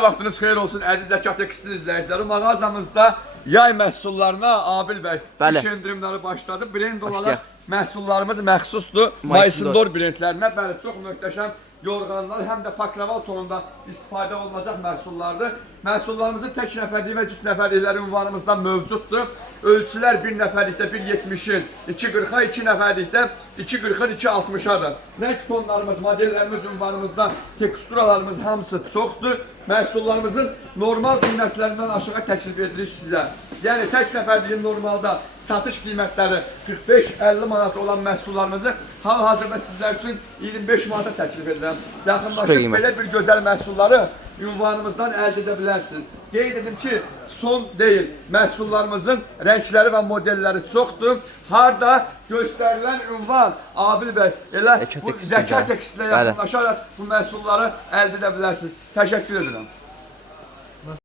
Vaxtınız xeyir olsun əziz Zəkat Tekstil izləyiciləri. Mağazamızda yay məhsullarına Abil bəy iş endirimləri başladı. Brend olaraq məhsullarımız məxsusdur. Maysindor brendlərinə. Bəli, çox möhtəşəm yorğanlar, həm də pakraval tonunda istifadə olunacaq məhsullardır. Məhsullarımızın tək nəfərlik və cüt nəfərlikləri ünvanımızda mövcuddur. Ölçülər 1 nəfərlikdə 1.70-in 2.40-a, 2 nəfərlikdə 2.40-ın 2.60-adır. Rəng tonlarımız, modellərimiz ünvanımızda teksturalarımız hamısı çoxdur. Məhsullarımızın normal qiymətlərindən aşağı təklif edirik sizə. Yəni tək nəfərliyin normalda satış qiymətləri 45-50 manat olan məhsullarımızı hal-hazırda sizlər üçün 25 manata təklif edirəm. Yaxınlaşıb belə bir gözəl məhsulları ünvanımızdan əldə edə bilərsiniz. Qeyd edim ki, son deyil, məhsullarımızın rəngləri və modelləri çoxdur. Harda göstərilən ünvan Abil bəy, elə bu Zəkat Tekstillə yaxınlaşaraq bu məhsulları əldə edə bilərsiniz. Təşəkkür edirəm.